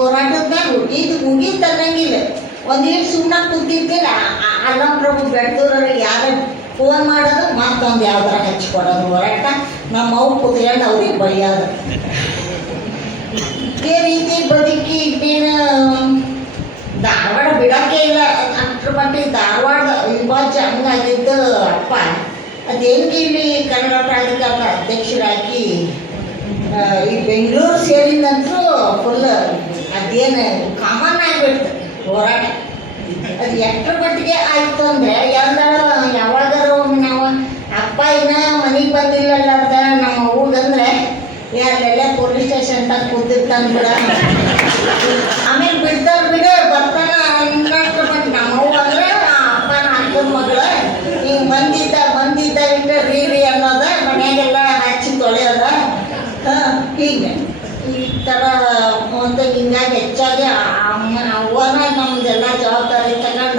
ಹೋರಾಟದ ಇದು ಮುಗಿತ ಅನ್ನಂಗಿಲ್ಲ. ಒಂದೇನು ಸುಮ್ಮನೆ ಕೂತಿರ್ತೀರ ಅಲ್ಲಂ ಪ್ರಭು ಬೆಡ್ದೂರವ್ರಿಗೆ ಯಾರು ಫೋನ್ ಮಾಡೋದು ಮತ್ತೊಂದು ಯಾವ್ದಾರ ಹಚ್ಕೊಡೋದು ಹೋರಾಟ. ನಮ್ಮ ಅವು ಕುತ್ಕೊಂಡು ಅವ್ರಿಗೆ ಬೈಯೋದು. ಈ ರೀತಿ ಬದುಕಿ ಇನ್ನೇನು ಧಾರವಾಡ ಬಿಡೋಕ್ಕೆ ಇಲ್ಲ. ಅಷ್ಟ್ರ ಮಟ್ಟಿಗೆ ಧಾರವಾಡ ವಿಭಾಜ್ಯ ಹಂಗಾಗಿದ್ದು ಅಪ್ಪ ಅದು ಹೆಂಗೆ ಇಲ್ಲಿ ಕನ್ನಡ ಪ್ರಾಧಿಕಾರ ಅಧ್ಯಕ್ಷರಾಗಿ ಈ ಬೆಂಗಳೂರು ಸೇರಿದಂತರೂ ಫುಲ್ ಅದೇನು ಕಾಮನ್ ಆಗಿಬಿಡ್ತು ಹೋರಾಟ. ಅದು ಎಷ್ಟರ ಮಟ್ಟಿಗೆ ಆಯಿತು ಅಂದರೆ ಯಾವಾಗಾರ ಒಮ್ಮೆ ನಾವು ಅಪ್ಪ ಇನ್ನೂ ಮನೆಗೆ ಬಂದಿಲ್ಲಲ್ಲ ಅಂತ ನಮ್ಮ ಊಗಂದ್ರೆ ಅಲ್ಲೆಲ್ಲ ಪೊಲೀಸ್ ಸ್ಟೇಷನ್ ತಗ ಕೂತಿರ್ತಾನೆ ಬಿಡ. ಆಮೇಲೆ ಬಿಡ್ತಾರೆ ಬಿಡು ಬರ್ತಾನೆ ಅನ್ನೋಷ್ಟು ಮಟ್ಟ ನಮ್ಮ ಅವ್ವ ಅಂದ್ರೆ ಅಪ್ಪನ ಅಕ್ಕನ ಮಗಳು ಹಿಂಗೆ ಬಂದಿದ್ದ ಇಟ್ಟು ರೀ ಅನ್ನೋದ ಮನೆಯಾಗೆಲ್ಲ ಹಚ್ಚಿ ತೊಳೆಯೋದ. ಹೀಗೆ ಈ ಥರ ಒಂದು ಹಿಂಗಾಗಿ ಹೆಚ್ಚಾಗಿ ಅವ್ವನ